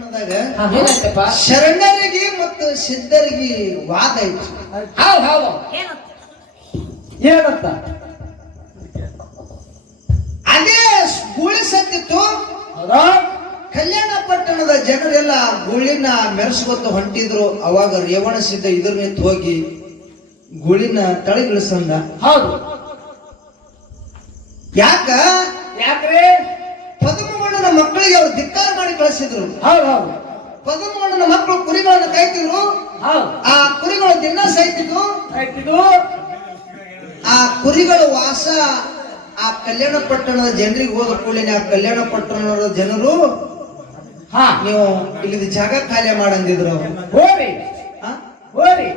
ಪಟ್ಟಣದಾಗ ಶರಣರಿಗೆ ಮತ್ತು ಸಿದ್ಧರಿಗೆ ವಾದ ಐತಿ. ಏನಂತ ಅದೇ ಗೂಳಿ ಸತ್ತಿತ್ತು. ಕಲ್ಯಾಣ ಪಟ್ಟಣದ ಜನರೆಲ್ಲ ಗೂಳಿನ ಮೆರೆಸ್ಕೊತ ಹೊಂಟಿದ್ರು. ಅವಾಗ ರೇವಣ ಸಿದ್ಧ ಇದ್ರ ನಿಂತು ಹೋಗಿ ಗೂಳಿನ ತಳಗಿಳಿಸಂದ. ಹೌದು. ಯಾಕ್ರಿ ಪದ್ಮಗೌಡನ ಮಕ್ಕಳಿಗೆ ಅವ್ರು ಧಿಕ್ಕಾರ ಮಾಡಿ ಕಳಿಸಿದ್ರು. ಹೌದು. ಪದ್ಮಗೌಡನ ಮಕ್ಕಳು ಕುರಿಗಳನ್ನು ಕಾಯ್ತಿದ್ರು. ಆ ಕುರಿಗಳು ದಿನ ಸಾಯ್ತಿದ್ವು. ಆ ಕುರಿಗಳು ವಾಸ ಆ ಕಲ್ಯಾಣ ಪಟ್ಟಣದ ಜನರಿಗೆ ಹೋದ ಕೂಡಲೇ ಆ ಕಲ್ಯಾಣ ಪಟ್ಟಣದ ಜನರು ನೀವು ಇಲ್ಲಿದ ಜಾಗ ಖಾಲಿ ಮಾಡಂದಿದ್ರು. ಹೋರಿ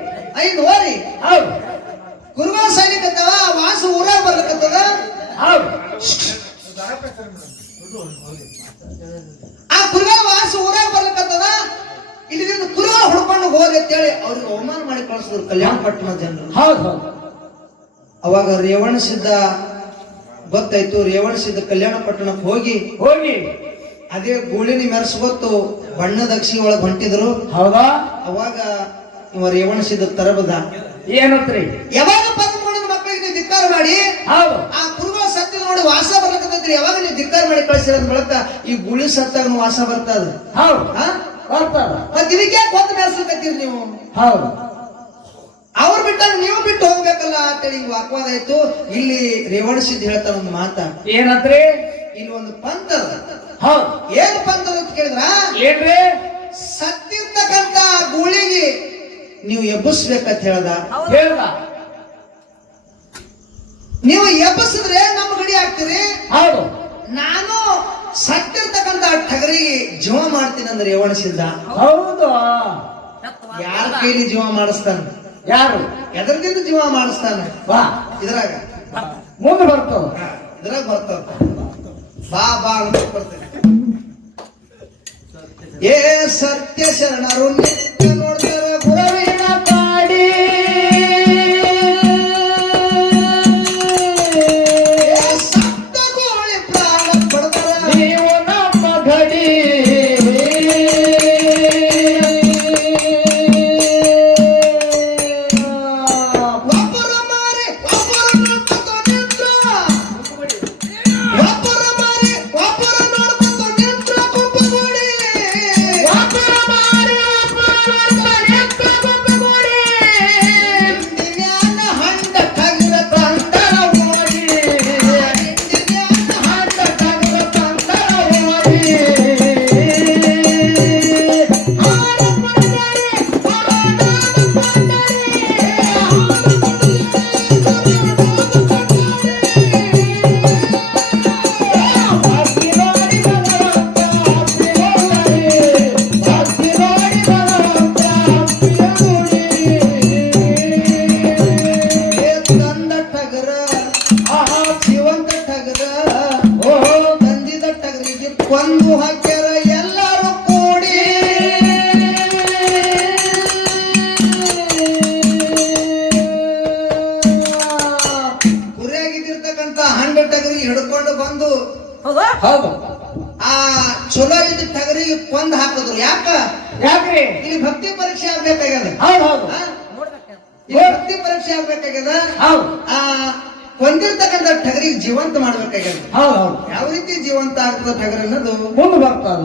ಐದು ಹೋರಿ ಕುರುಗಳ ಸಾಯ್ಲಿಕ್ಕತ್ತವ, ವಾಸ ಊರಾಗ ಬರ್ಲಿಕ್ಕತ್ತದ. ಆ ಕುರುಗಳ ವಾಸ ಊರಾಗ ಬರ್ಲಿಕ್ಕತ್ತದ. ಇಲ್ಲಿಂದ ಕುರುಗಳ ಹುಡ್ಕೊಂಡು ಹೋಗಿ ಅಂತೇಳಿ ಅವ್ರಿಗೆ ಅವಮಾನ ಮಾಡಿ ಕಳಿಸಿದ್ರು ಕಲ್ಯಾಣ ಪಟ್ಟಣದ ಜನರು. ಅವಾಗ ರೇವಣ ಸಿದ್ಧ ಗೊತ್ತಾಯ್ತು. ರೇವಣ ಸಿದ್ಧ ಕಲ್ಯಾಣ ಪಟ್ಟಣಕ್ಕೆ ಹೋಗಿ ಅದೇ ಗೂಳಿನ ಮೆರೆಸ್ಕೊತ್ತು ಬಣ್ಣದ ಅಕ್ಷಿ ಒಳಗ್ ಹೊಂಟಿದ್ರು. ಹೌದಾ? ಅವಾಗ ಇವ ರೇವಣ ಸಿದ್ಧ ತರಬದ ಏನಂತ್ರಿ? ಯಾವಾಗ ಪದ್ಮಗೌಡನ ಮಕ್ಕಳಿಗೆ ನೀವು ಧಿಕ್ಕಾರ ಮಾಡಿ ಆ ಕುರುಗಳ ಸತ್ಯ ನೋಡಿ ವಾಸ ಬರ್ಲಕತ್ತೈತ್ರಿ. ಯಾವಾಗ ನೀವು ಧಿಕ್ಕಾರ ಮಾಡಿ ಕಳಿಸಿರ ಬಳಕ ಈ ಗುಳಿ ಸತ್ತಾಗ ವಾಸ ಬರ್ತದ. ಮತ್ ಇದಕ್ಕೆ ಕೊಂತ ಮೆರೆಸ್ಲಕತ್ತೀರಿ ನೀವು. ಹೌದು. ಅವ್ರು ಬಿಟ್ಟಾಗ ನೀವು ಬಿಟ್ಟು ಹೋಗ್ಬೇಕಲ್ಲ ಅಂತೇಳಿ ವಾಕ್ವಾದ ಆಯ್ತು. ಇಲ್ಲಿ ರೇವಣ ಸಿದ್ಧ ಹೇಳ್ತಾರ ಒಂದು ಮಾತ. ಏನಂತ್ರಿ? ಇಲ್ಲಿ ಒಂದು ಪಂಥ ಅದ. ಏನ್ ಪಂಥ ಅಂತ ಕೇಳಿದ್ರ ಏನ್ರಿ? ಸತ್ತಿರ್ತಕ್ಕಂತ ಗೂಳಿಗೆ ನೀವು ಎಬ್ಬಿಸ್ಬೇಕಂತ ಹೇಳ್ದ. ನೀವು ಎಬ್ಬಿಸಿದ್ರೆ ನಮ್ಮ ಗಡಿ ಆಗ್ತೀರಿ. ನಾನು ಸತ್ತಿರ್ತಕ್ಕಂತ ಟಗರಿಗೆ ಜೀವ ಮಾಡ್ತೀನಿ ಅಂದ್ರೆ ರೇವಣ ಸಿದ್ಧ. ಹೌದು. ಯಾರ ಕೈಲಿ ಜೀವ ಮಾಡಿಸ್ತಾನ? ಯಾರು? ಎದರದಿಂದ ಜೀವ ಮಾಡಿಸ್ತಾನ? ಇದ್ರಾಗ ಮುಂದೆ ಬರ್ತವ. ಇದ್ರಾಗ ಬರ್ತಾವ. ಬಾ ಅಂತ ಬರ್ತೇನೆ. ಏ ಸತ್ಯ ಶರಣರು ನಿತ್ಯ ನೋಡ್ತಾರ ಗುರವಿನ ಕಾಡಿ. ಸಪ್ತ ಗೋಳಿ ಪ್ರಾಣ ಪಡೆದರ ನೀವು ನಮ್ಮ ಗಡಿ. ಒಂದು ಹಾಕ್ಯಾರ ಎಲ್ಲರೂ ಕೂಡಿ. ಕುರಿಯಾಗಿದ್ದಿರ್ತಕ್ಕಂತ ಹಂಡ ಟಗರಿಗೆ ಹಿಡ್ಕೊಂಡು ಬಂದು ಆ ಚಲೋ ಇದ್ದ ಟಗರಿಗೆ ಕೊಂದು ಹಾಕಿದ್ರು. ಯಾಕ್ರಿ? ಇಲ್ಲಿ ಭಕ್ತಿ ಪರೀಕ್ಷೆ ಆಗ್ಬೇಕಾಗ್ಯದ. ಭಕ್ತಿ ಪರೀಕ್ಷೆ ಆಗ್ಬೇಕಾಗ್ಯದ. ಆ ಕೊಂದಿರ್ತಕ್ಕಂಥ ಟಗರಿಗೆ ಜೀವಂತ ಮಾಡ್ಬೇಕಾಗ್ಯದ. ಯಾವ ರೀತಿ ಜೀವಂತ ಆಗ್ತದ ಟಗರ ಅನ್ನೋದು ಮುಂದೆ ಬರ್ತದ.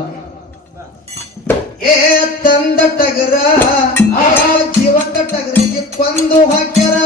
ಏ ತಂದ ಟಗರ ಜೀವಂತ ಟಗರಿಗೆ ಕೊಂದು ಹಾಕ್ಯಾರ.